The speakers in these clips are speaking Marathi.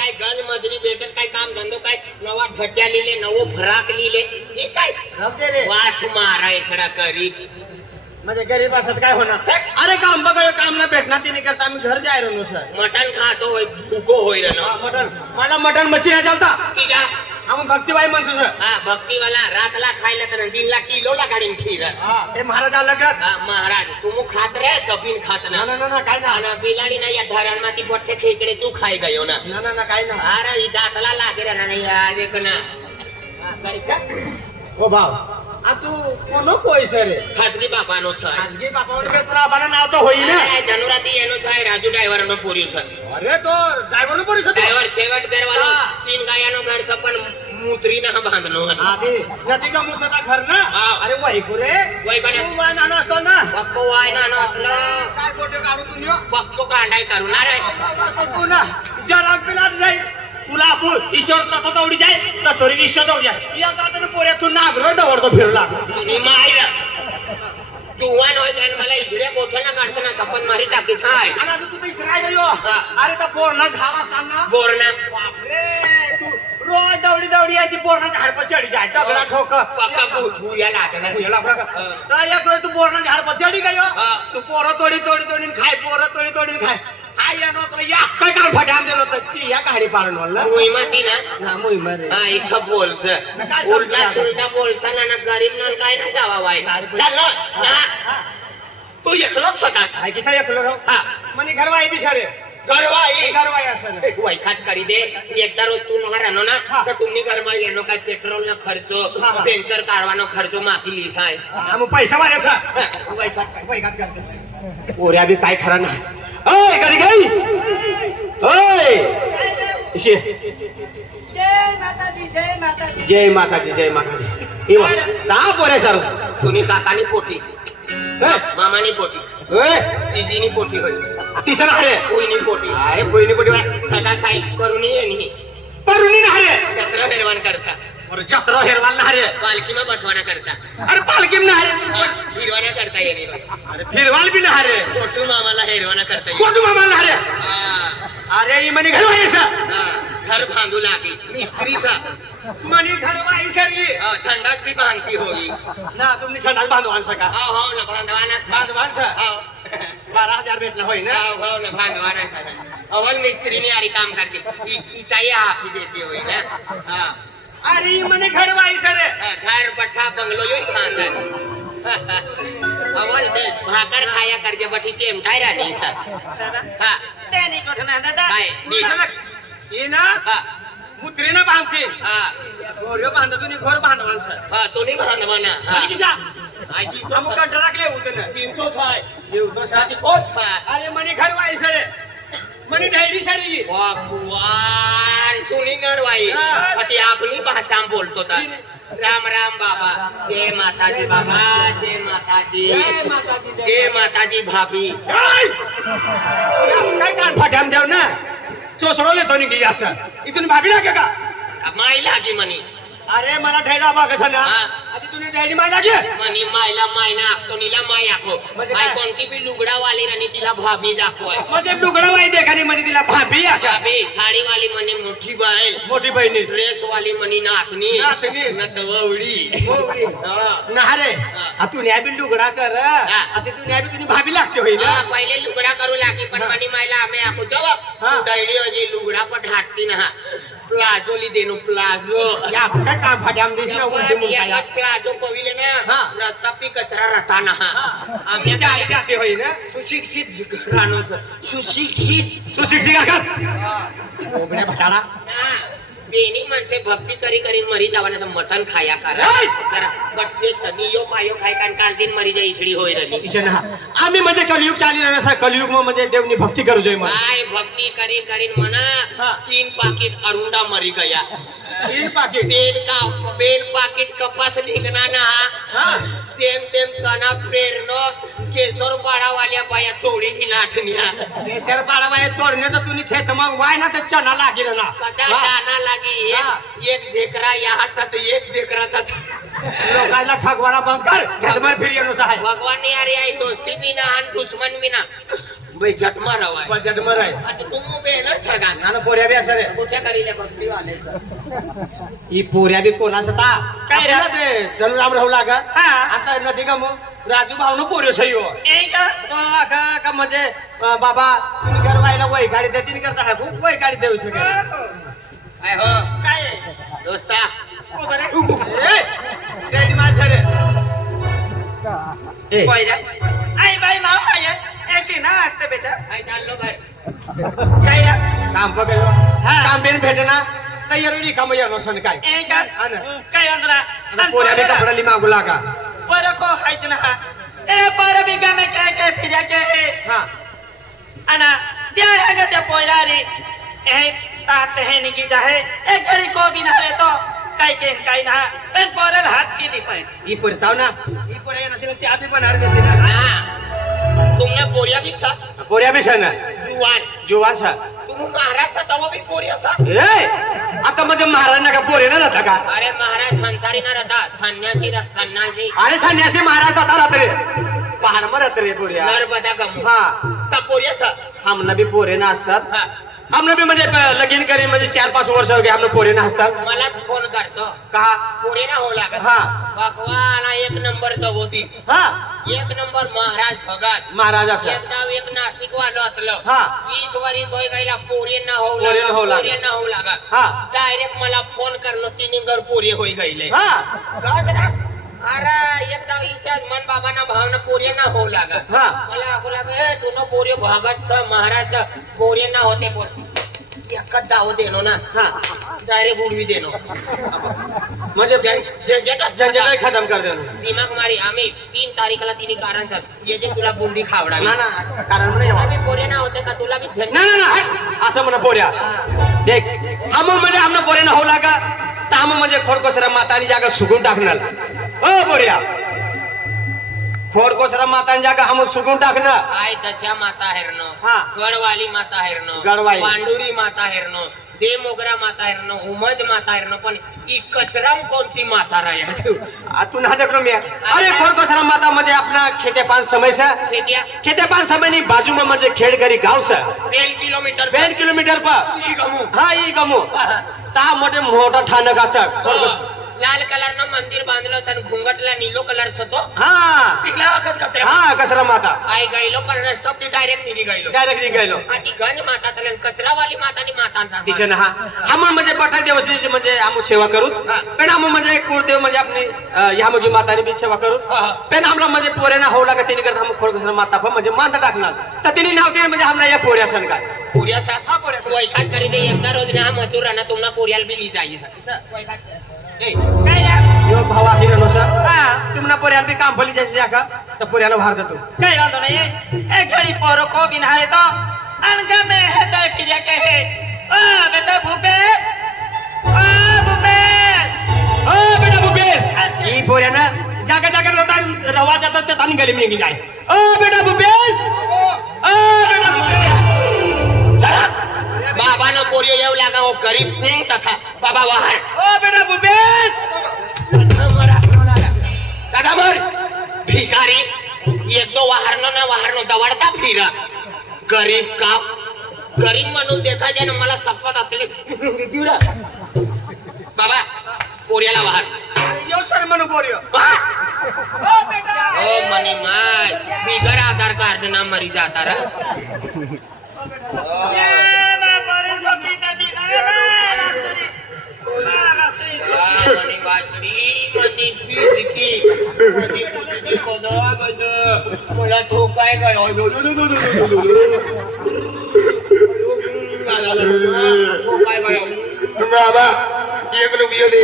काय गज मजरी भेटत काय काम धंदो काय नवा ढट्या लिहिले नवो फराक लिहिले हे काय वाच माराय सडा गरीब म्हणजे गरीब असत काय होणार अरे काम बघा काम ना भेटणार ते नाही करता आम्ही घर जाय रो सर मटन खातो होय भुको होय रे मटन मला मटन मच्छी नाही चालता की जा आम्ही भक्तीबाई म्हणतो सर हा भक्तीवाला रातला खायला तर दिनला किलोला गाडीन खीर ते महाराज आलं का महाराज तू खात रे कपिन खात ना ना काय ना आणि बिलाडी ना या धरण ती पोट्टे खेकडे तू खाय गयो ना ना काय ना अरे दातला लागे रे ना यार एक ना हो भाव आ तू कोण कोय सर खाजगी बापानो सर खाजगी बापावर काय तुला आबाला नाव तर होई ना जनुराती येनो साय राजू ड्रायव्हर नो पोरी सर अरे तो ड्रायव्हर नो पोरी सर ड्रायव्हर शेवट करवालो 3 गायानो घर पण मुत्री ना बांधलो आधी नदी का मुसदा घर ना अरे वही कुरे वही बने तू वाय नाना असतो ना पक्को वाय ना नसलो काय गोटे काढू तू पक्को कांडाय करू ना रे तू ना जरा पिलाट जाई तुला आपण ईश्वर तथा दौडी जाय तर तोरी ईश्वर दौडी जाय या दादाने पोऱ्यातून नागरो दवडतो फिरू लागला तुम्ही मायला तुवान होय कारण मला इकडे गोठ्याना काढताना सपन मारी टाकी काय आणि आता तू इसराय गयो अरे तर पोरणा झाड असताना बोरना बापरे तू रोज दौडी आहे ती पोरणा झाड पर चढी जाय डगडा ठोक पक्का भुया लागणार तर एक वेळ तू पोरणा झाड पर चढी गयो तू पोरं तोडी खाय पोरं तोडी खाय आई यानो तुला या काय काम फटाम दिलो तर ची या गाडी पाडून वल्ला मुई माती ना ना मुई मरे हा इथं बोलचं उलटा सुलटा बोलताना ना गरीब ना काय ना जावा वाय चाललो ना तू एकलोच होता काय किसा एकलो रो हा मनी घरवाई बिचारे घरवाई असं वैखात करी दे एकदा रोज तू नका राहनो ना तर तुम्ही घरमा येणो काय पेट्रोल न खर्च पेन्सर काढवानो खर्च माती लिहिसाय मग पैसा वाढायचा वैखात करतो पोऱ्या बी काय खरा ना ओय कधी गई ओय जय माताजी का पोऱ्या सर तुम्ही काकानी पोटी मामानी पोटी जीजीनी पोटी होय तिसरा अरे कोईनी पोटी अरे कोईनी पोटी सदा साईड करून येणी परुणी ना रे जत्रा निर्माण करता जत्रा हेरवाल ना रे पालखीमा बठवाना करता अरे पालखीम ना रे हिरवाना करता येणे अरे फिरवाल बी ना रे कोटू मामाला हिरवाना करता येणे कोटू मामा ना रे अरे ही मनी घरवाई घर बांधू लागे मिस्त्री सा मनी घरवाई सर संडास भी बांधती होगी ना तुम्ही संडास बांधवान सका हो ना बांधवान सर 12,000 भेटला होई ना हो ना बांधवाना सर अवल मिस्त्री ने आरी काम करते इटाई आप ही देती होई ना अरे मने घरवाई सर घर पट्टा बंगलो यो खानदान अवल दे भाकर खाया करके बठी चेमटाय रानी सर हा ते नाही कोठ ना दादा काय ये ना मुत्री ना बांधते घोर बांधतो तुम्ही घोर बांधवान सर हा तो नाही बांधवाना आणि किसा आजी हम कंट राखले होते ना जीवतो साय जीवतो साथी कोच साय अरे मने घरवाई सर मने ढैडी सर वाकुवान तुनी नरवाई अति आपनी भाषा बोलतो था राम राम बाबा जय माताजी बाबा जय माताजी भाभी काय कान फाट्याम देव ना चोसडो लेतो नि की असं इथून भाभी लागे का माई लागी मनी अरे मला ढैडा बा कसा ना आधी तुम्ही ढैडी माय लागे मनी मायला मायना आखतो नीला माय आखो माय कोणती बी लुगडा वाली राणी तिला भाभी दाखवाय म्हणजे लुगडा वाई देखानी म्हणजे तिला भाभी भाभी साडी वाली मनी मोठी बहीण ड्रेस वाली मनी नाथनी नतवडी ना रे तू न्या बी लुगडा कर आता तू न्या बी तुम्ही भाभी लागते होईल पहिले लुगडा करू लागे पण मनी मायला आम्ही आखो जव दैडी होजी लुगडा पण हाटती ना प्लाझो ली देनो प्लाझो या काय काम फाट्याम दिसना उलटे मुंडा प्लाझो पविले ना रस्ता पी कचरा रटाना आम्ही जाते होई ना सुशिक्षित घरानो सुशिक्षित का ओबड्या भटाडा बेनी माणसे भक्ती करी मरी जावाना तर मटन खाया करा बटने तनियो पायो खाय कारण काल दिन मरी जा इसडी होय रली आम्ही म्हणजे कलियुग चाली ना कलियुग म्हणजे देवनी भक्ती करू जोय काय भक्ती करी म्हणा 3 पाकिट अरुंडा मरी गया 3 पाकिट बेन पाकिट कपास निघना ना तेम चना फेरनो केसर पाडावाल्या बाया तोडी ही नाठनिया केसर पाडावाया तोडणे तर तुम्ही खेत मग वाय ना तर चना लागेल ना कदा दाना लागी एक झेकरा याचा तर एक झेकराचा लोकांना ठगवाना बंद कर खेतभर फिर येणं आहे भगवान ने अरे आई दोस्ती भी ना आणि दुश्मन भी ना बाई झटमा रवाय बजेट मर आहे आता तू बेनच सगा आणि पोऱ्या बी असं रे कुठल्या कडीला भक्ती वाले ही पोऱ्या बी कोणास होता काय रे ते धनुराम राहू लागा आता नदी का मग राजू भाऊन पोऱ्यो सही हो का म्हणजे बाबा तिने घर व्हायला वय गाडी दे तिने करता है खूप वय गाडी देऊ सगळे काय हो काय दोस्ता आई बाई मामा एक ना असते बेटा काय चाललो काय काय काम पकड काम बिन भेटे ना तयारी काम येणं सण काय काय अंदरा पोऱ्या बी कपडाली मागू लागा पर को हाइच ना ए पर बिगा में क्या फिरा के हा अना त्या है त्या पोरारी ए तात है निकी जाहे ए घरी को बिना रे तो काय ना पण पोरल हात की नाही पाय ही परताव ना ही पोऱ्या नसेल ती आबी पण हर देते ना हा तुमने पोरिया भी सा पोऱ्या बी सण जुवान सा तुम्ही महाराज सा तवा भी पोरिया सा ए आता म्हणजे महाराज ना का पोरे ना राहता का अरे महाराज संसारी ना रहता संन्यासी अरे संन्यासी महाराज आता राहते पहाड मरत रे पोऱ्या नर्मदा गमू हा ता पोरिया सा हमना बी पोरे ना असतात हा हमने बी म्हणजे लगीन करी म्हणजे 4-5 वर्ष हो गए हमने पोरे ना असतात मला फोन करतो का पोरी ना हो लागत हा भगवान एक नंबर दवोती हा एक नंबर महाराज भगत महाराज असं एकदा एक नाशिक वालो असलं हा 20 वरीस होय गईला पोरी ना हो पोरी ना हो लागत हा डायरेक्ट मला फोन करणं तिने घर पोरी होई गईले हा गजरा अरे एकदा विचार मन बाबाना भावना पोरी ना हो लागत हा मला आगो लागे दोनों पोरी भगत महाराज पोरी ना होते बोल एकच दाव देनो ना हा डायरेक्ट उडवी देनो म्हणजे झंझट खतम कर देणं दिमाग मारी आम्ही 3 तारीखला तिने कारण जे तुला बुंदी खावडा ना ना कारण नाही तुला बी पोरे ना होते का तुला बी झंझट ना ना ना असं म्हणा पोऱ्या देख हम म्हणजे आमना पोरे ना हो लागा तर हम म्हणजे खोडकोसरा मातानी जागा सुगून टाकणार ओ पोऱ्या खोडकोसरा मातानी जागा हम सुगून टाकणार आय दशा माता हेरनो हा. गडवाली माता हेरनो गडवाली. पांडुरी माता हेरनो दे मोगरा माता हेरनो उमज माता हेरनो पण ई कचराम कोणती माता राया तू ना देखलो मी अरे खोडकोसरा माता म्हणजे अपना खेतेपान समय से खेतिया खेतेपान समय नी बाजू में म्हणजे खेड़गरी गांव से 1 किलोमीटर 1 किलोमीटर पर ई गमू हा ई गमो ता मोठे मोठा ठाणक असं लाल कलर न मंदिर बांधलं तर घुंगटला नीलो कलर होतो हा तिकला वखत कचरा हा कसरा माता आय गईलो पण रस्तो ते डायरेक्ट निघी गईलो डायरेक्ट निघालो ती गंज माता तले कचरावाली माता नी माता तिचे ना हा हम म्हणजे बटा देवस्थानची म्हणजे आम सेवा करूत पण आम म्हणजे कुळदेव म्हणजे आपली ह्या म्हणजे मातानी बी सेवा करूत पण आमला म्हणजे पोऱ्याना होऊ लागा तिने करता हम खोडकसरा माता पण म्हणजे माता टाकणार तर तिने नाव ते म्हणजे आमला या पोऱ्या सण काय पुऱ्या सा वैखाट करी दे एकदा रोज ना मजूर राहणार तुम्हाला पोऱ्याला बी ली जाई काय यो भावा की नो सर तुमना पोऱ्याला बी काम फली जायची जागा तर पोऱ्याला भार देतो काय वांदो नाही ए घरी पोरो को बिना रे तो अनगा में है ते फिरा के है ओ बेटा भूपेश बेटा भूपेश ही पोऱ्याना जागा जागा रवा जातात त्या तानी गली में जाय ओ बेटा भूपेश बेटा भूपेश बाबा न पोरियो येऊ लागा हो गरीब थिंग तथा बाबा वाहर ओ बेटा भूपेश दादा मर भिकारी एक दो वाहरनो ना वाहरनो दवडता फिरा गरीब का गरीब म्हणून देखायचे ना मला सपत असले बाबा पोरियाला वाहर यो सर म्हणून पोरियो ओ मनी माय बिगर आधार कार्ड ना मरी जाता रा मनी वाचडी मनी पिकी मला तो काय काय बाबा 1 रुपया दे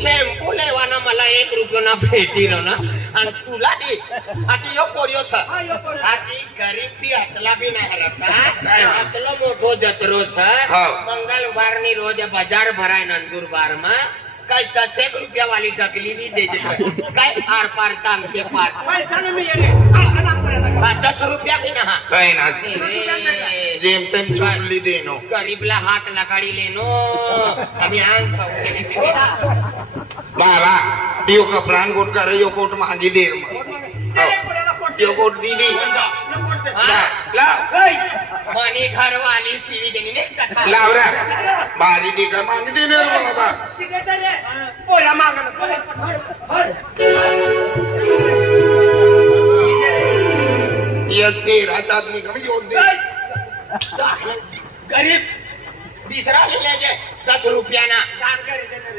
शॅम्पू लेवाना मला 1 रुपया ना भेटी ना आणि तुला दे आता यो पोरियो छ आती गरीब बी आतला बी नाही हरता आतलो मोठो जत्रो छ मंगलवार नी रोज बाजार भराय नंदुरबार मा काय 10 रुपया वाली डगली भी देते काय आर पार चांगते पार पैसा नाही मिळेल 10 रुपया भी ना काय ना जेम तेम चुरली देनो गरीबला हात लगाडी लेनो आम्ही आंग खाऊ बाबा यो कपडान गोट करे यो कोट मागी देर यो कोट दीदी लावते लाव मनी घरवाली शिवी देणी नाही कथा लाव रे बारी दे का मागणी देणार बाबा पोऱ्या माग एक ते राहतात नाही का योद्ध गरीब तिसरा लिहिल्याचे 10 रुपयाना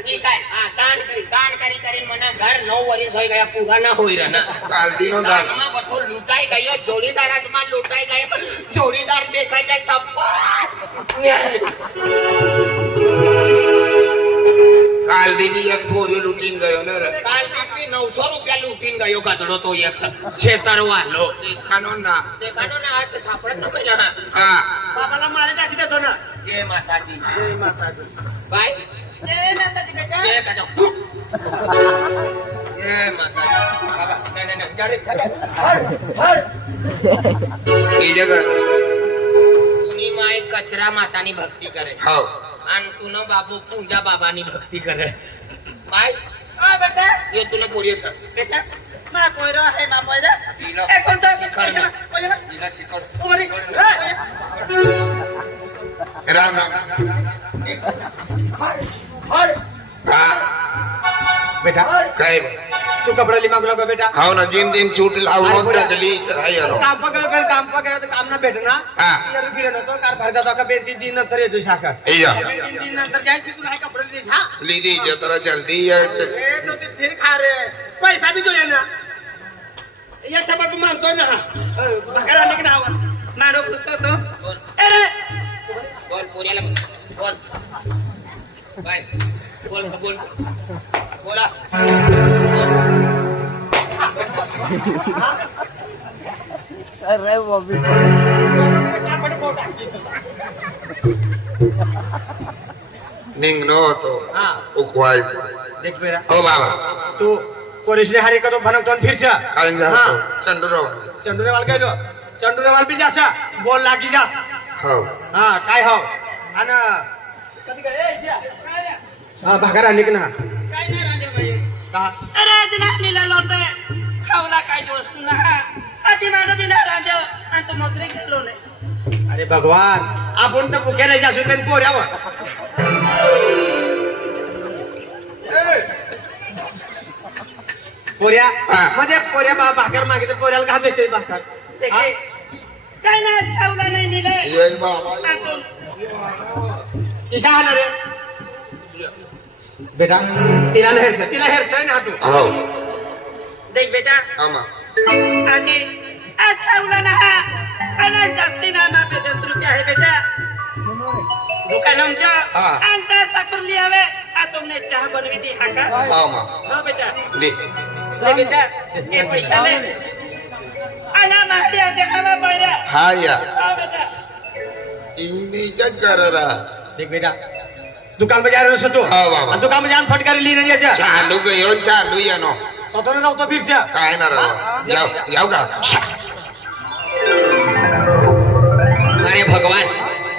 ठीक आहे दान करी म्हणा घर 9 वर्ष होई गया पूरा ना होई रहा ना काल दिनो दान दानमा बठो लुटाई गयो जोड़ीदार मा लुटाई गए जोड़ीदार देखा जाए सब काल दिनी एक पोरी लुटीन गयो ना रे काल दिन भी 900 रुपया लुटीन गयो गदड़ो तो एक छेतर वालो देखा ना आज सापडत न पहिला हा बाबाला मारे टाकी देतो ना जय माताजी बाय जय माताजी बेटा जय गजब जय माताजी बाबा नाही गाडी ही जगह तुनी माय कचरा मातानी भक्ती करे हो आणि तुन बाबू पूजा बाबानी भक्ती करे बाय हा बेटा ये तुला पोरी सर बेटा मा पोयरो आहे मा पोयरो ए कोणता पोयरो तिला शिकव ओरी राम राम हा बेटा काय तू कपड़ा ली मागला बेटा हाव ना जिम जिम छूट लाव मग टाकली तर हाय आलो काम पकड तर काम ना भेटना हा. गिरण होतो कार भरदा तो का 2-3 दिन नंतर येतो शाखा या 2-3 दिन नंतर जायची तुला हाय कपडे लीस हा लीदी जरा जल्दी या ए तो ते फिर खा रे पैसा भी दो ना एक शब्द तू मानतोय ना हा बघायला निघ ना नाडो पुसतो बोल अरे बोल पोऱ्याला बोल बाय बोल बोला निघनो होतो हा उकवाय देख बेरा ओ बाबा तू पोरीसले हारी का तो भनक फिर से काय जा हा चंडूराव चंडूरेवाल गेलो चंडूरेवाल भी जासा बोल लागी जा हो हा काय हो आणि हा भागारा निघ ना काय नाही राजे भाई का अरे आज ना मिला लोटे खावला काय वस्तू ना आधी माडो बिना राजे आणि तो नोकरी केलो नाही अरे भगवान आपण तर भुके नाही जासून पण पोऱ्यावर पोऱ्या हा. म्हणजे पोऱ्या भाकर मागितलं पोऱ्याला का देते भाकर देखे काय नाही खावला नाही मिले ये बाबा आणि तो किशा आलं रे बेटा तिला हेरसळ ना तू हो देख बेटा आमा आजी आज खावला ना आणि जास्ती ना मा 10 रुपया है बेटा दुकान आमच्या हा. आमचा साखर लियावे आ तुमने चहा बनवी दी हा का आमा हो बेटा दे ले बेटा ये पैसा ले आना माहिती आमच्या खावा पाहिजे हा या हा बेटा इंग्लिशच कररा देख बेटा दुकान बाजार में सतो हाँ, बाबा. आणि दुकान बाजार फटकारी ली नाही याच्या चालू गयो चालू या नो तो नव्हतो फिरच्या काय ना राव जाऊ जाऊ का अरे भगवान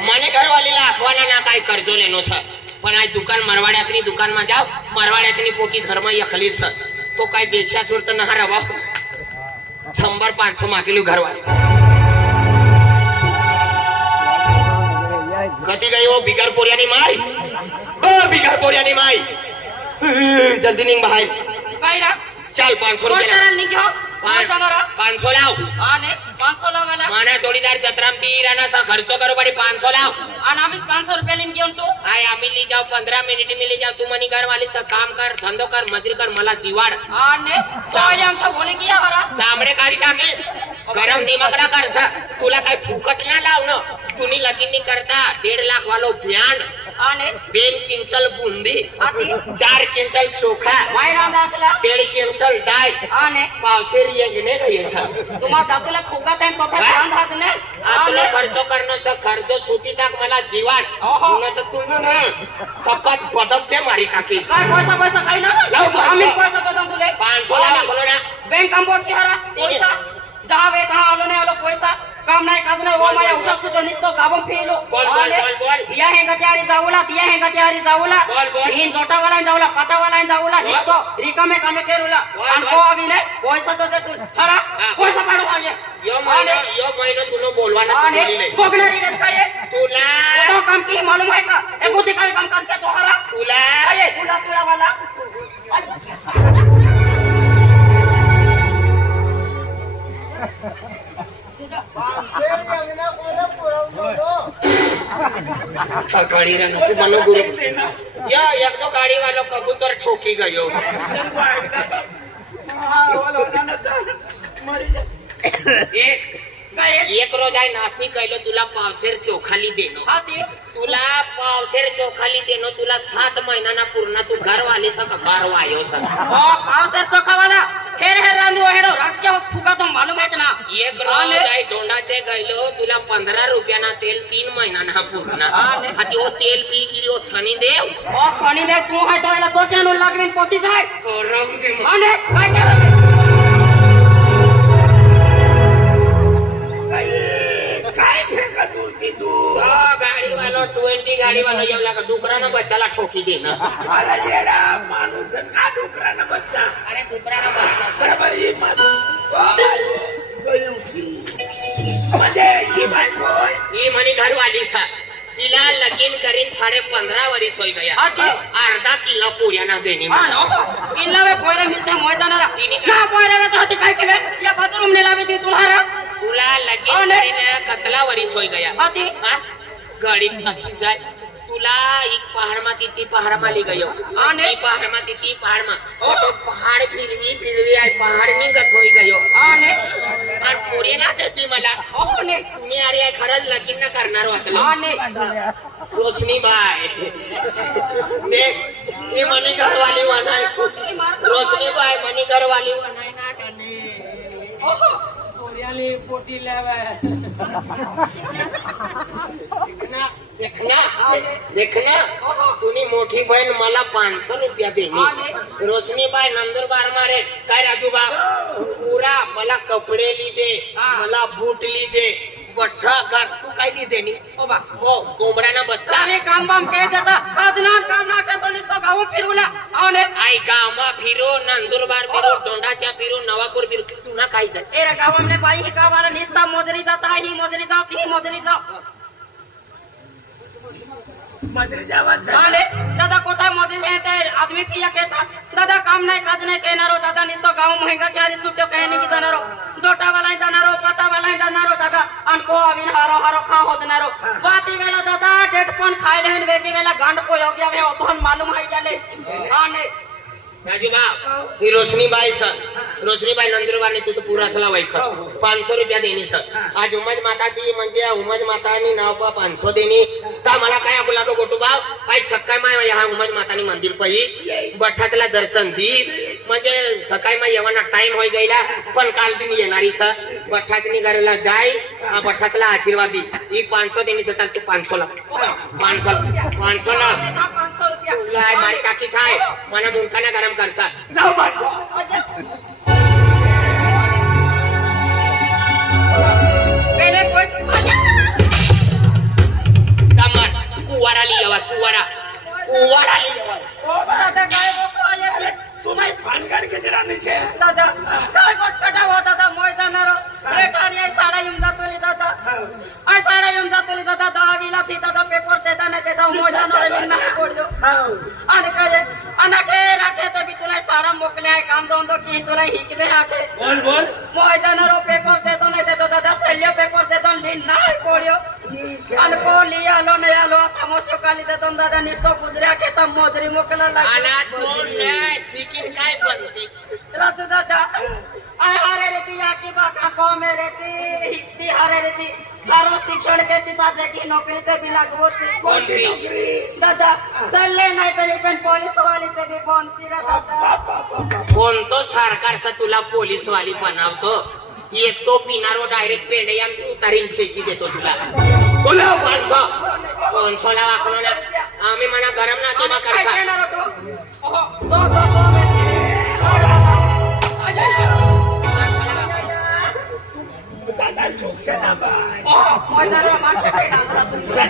મને ઘરવાલીલા આખવાના ના કાઈ કરજો લેનો છે પણ આ દુકાન મરવાડ્યાસની દુકાનમાં જાવ મરવાડ્યાસની પોટી ઘરમાં એકલી છે તો કાઈ બેસ્યા સુર તો ના રવા 500 માગેલું ઘરવાળી કતી ગયો બિગાર પોરિયાની માઈ ઓ બિગાર પોરિયાની માઈ જલ્દી નીંગ બહાર काय रा ચાલ 500 कोण રૂપિયા करायला निघ्यो कोण जाणार 500 લાવ आणि 500 लावायला માના જોડીદાર જતરામ તીરાના સા ખર્ચો કરો પડી 500 લાવ आणि आम्ही 500 रुपये लिहून घेऊन तू हाय आम्ही ली जाऊ 15 मिनिट मी ली जाऊ तू मनी घरवालीचं काम कर धंदो कर मजुरी कर मला जिवाड आणि तो आमच्या बोले की हरा चामडे काढी टाके गरम दिमागला कर सा तुला काय फुकट ना लावणं तुम्ही लगीन करता 1.5 लाख वालो ब्यांड आणि 2 क्विंटल बुंदी आती 4 क्विंटल चोखा वायरा दाखला 1.5 क्विंटल डाळ आणि पावशेर येगने घ्यायचा तुम्हा जातुला फुगत आहे तो काय? ध्यान राहत नाही आपलं खर्च करण्याचं खर्च सुटी टाक मला जीवाड अहो. तुला तर तुम्ही ना सपात बदकते मारी टाकी काय पैसा काही ना लाव बा. आम्ही पैसा देतो तुले 500 लावा बोलो ना बँक कंपाउंड की हरा पैसा जहाँ वे तहाँ आलो नहीं आलो पैसा काम नाही काज नाही ओ माया उठा सुटो निसतो गावम फेलो बोल. या हे गत्यारी जाऊला तिया हे गत्यारी जाऊला बोल. तीन जोटावाला जाऊला पाटावाला जाऊला निसतो रिकामे कामे केरुला आणि को अभिनय पैसा तो दे तू हरा पैसा पाडो पाहिजे यो महिना तुला बोलवाना आणि बोलली बघणारी गत काय तुला तो काम की मालूम आहे का एकोती काय काम करते तो हरा तुला काय तुला वाला गाड़ी रे नको मनो गुरु या एक तो गाड़ी वालो कबूतर ठोकी गयो एक रोज आहे नाशिक गयलो तुला पावसेर चोखाली देनो तुला पावसेर चोखाली देनो तुला 7 महिना पूर्ण तू घर वाले का बार वायो ओ पावसर चोखावाला हेर रांदू हेरो राक्षस फुका तो मालूम है ना एक रोज आहे डोंडाचे गयलो तुला 15 रुपयाना तेल 3 महिना पूर्ण आता वो तेल पी गिरी वो सनी देव ओ पाणी दे तू है तो याला तोट्यानो लागवीन पोती जाय करम के आणि काय करावे काय फेकत होती तू गाड़ी वालो 20 गाड़ी वालो येवला का डुकराना बच्चाला ठोकी देना अरे येडा माणूस का डुकराना बच्चा अरे डुकराना बच्चा बरोबर ही म्हणजे ही बायको ही म्हणी घरवाली था तिला लगीन करीन 15.5 वर्ष होई गया अर्धा किलो पुऱ्याना देनी इल्लावे पोयरा मिलता मोय जाणारा ना पोयरा तो हती काय केले या बाथरूम ने लावे ती तुला तुला लगीन करीन कतला वर्ष होई गया हती गाड़ी नखी जाय तुला एक पहाड़ मा ती पहाड़ मा ली गयो आणि पहाड़ मा ती पहाड़ मा तो पहाड़ फिरवी आहे पहाड़ निघत होई गयो आणि पुरे ना देती मला मी अरे खरंच लगीन न करणार वाटलं आणि रोशनी बाय देख ही मनी घरवाली वनाय रोशनी बाय मनी घरवाली वनाय ना जाने पोरियाली पोटी लेवे देखना तुनी मोठी बहन मला 500 रुपया देनी रोशनी बाय नंदुरबार मारे काय राजू बाप पुरा मला कपडे ली दे मला बूट ली दे बठ्ठा कर तू काय ली देनी हो कोंबड्याना बच्चा अरे काम बाम के देता आजनान काम ना करतो निस्तो गाव फिरवला आणि आई गावा फिरो नंदुरबार फिरो दोंडाच्या फिरो नवापूर फिरो तुला काय जाय ए गावामने बाई ही गावाला निस्ता मोजरी जाता ही मोजरी जाव ती मोजरी जाव अरे दादा कोता मोजरी जाते आदमी पिया कहता दादा काम नाही काज नाही कहनारो दादा निस्तो गाव महंगा के सुट्यो कहने की जाणारो जोटा वाला जाणारो पाटा वाला जाणारो दादा अनको अविन हारो हारो खा होतनारो बाती वेला दादा डेट पण खायले हन वेगी वेला गांड को हो गया वे ओथन मालूम है जाले आने राजू बाप ही रोशनी बाई नंदुरबार ने तुझं पुरा सला वाईफ 500 रुपया देनी सर आज उमज माता ती म्हणजे उमज मातानी नाव पा 500 देनी का मला काय बोला तो गोटू बाप आई सकाळी माय यहाँ उमज मातानी मंदिर पई बठातला दर्शन दी म्हणजे सकाळी माय येवाना टाइम होई गईला पण काल दिन येणारी सर बठातनी घरला जाय बठातला आशीर्वाद दी ही 500 देनी सर तू 500 ला 500 ला 500 रुपया लाय मारी काकी काय मला मुंकाना गरम करतात जाऊ बाजू पहले कोई कमर कुवारा लिया कुवारा लिया ओ दादा काय बोलतो आये तुम्ही भानगड के जडा निशे दादा काय गोटकटा हो दादा मोय जाणारो रेटारी आई साडा येऊन जातोली दादा आई साडा येऊन जातोली दादा 10 विला थी दादा पेपर देता नाही देता मोय जाणारो लिंना पडलो आणि काय अनके राखे ते भी तुला साडा मोकले आहे काम दोन दो की तुला हिकने आके बोल मोय जाणारो पेपर देतो नाही देतो दादा सेल्यो पेपर देतो लिंना पडलो अनको लिया लो नाही आलो तमोसो काली देतो दादा नितो गुजऱ्या के तम मोजरी मोकला लागला आला तोल नाही सिकिन काय बनते राजू दादा आय हारे रेती याकी बाका को मेरे ती हिती हारे रेती हारो शिक्षण के पिता की नौकरी ते भी लागवती कोणती नोकरी दादा चालले नाही तरी पण पोलीस वाली ते भी बनती रे दादा कोणतो सरकारचा तुला पोलीस वाली बनवतो एक तो पिनारो डायरेक्ट पेंडे आमची उतारीन फेकी देतो तुला बोला 500 ला वाकलो ना आम्ही म्हणा गरम ना तेव्हा काय करता करणार होतो ओहो तो दादा মই জানো মাঠে काही डांगरा तुमच्या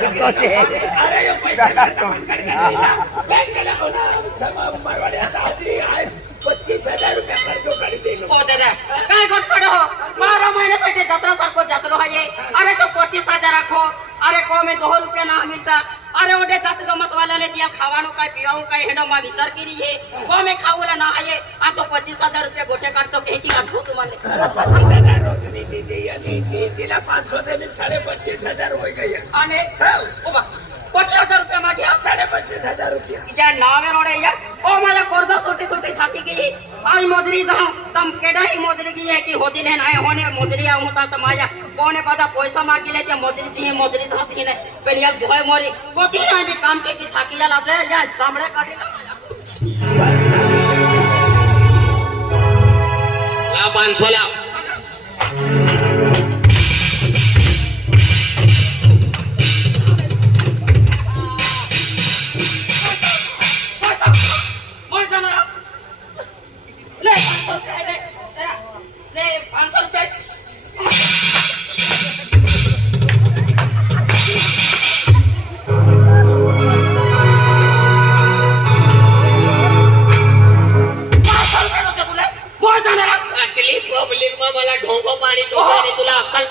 हो दादा काय गोष्ट हो 12 महिन्यासाठी जत्रा सारखो जत्रो आहे अरे तो 25,000 રાખો अरे को में 2 रुपया ना मिलता अरे ओटे जात गमत वाला ले दिया खावानो काय पिवानो काय हेडो मा विचार करी है को में खाऊला ना आहे आ तो 25,000 रुपया गोठे काढतो की की काढतो तुम्हाला 25,000 रोजनी दीदी आणि तिला 500 दे 25,000 होय गया आणि ओ बा 25,000 रुपया माग्या 25,000 रुपया ज्या नावे रोडे या ओ माझ्या कर्ज सोटी सोटी थाकी गई आई मोजरी जाऊ तम केडा ही मोजरी की है की होती नहीं आए होने मोजरी आ होता तो माया कोने पता पैसा मागिले ते मोजरी थी मोजरी थाकी ने पर यार भय मोरी कोती आई भी काम के की थाकी ला दे या चामड़े काटी ला 500 ला मोर जाणार ले 500 ले 500 रुपये आटली पब्लिक मा मला ढोंग पाणी तुला अक्कल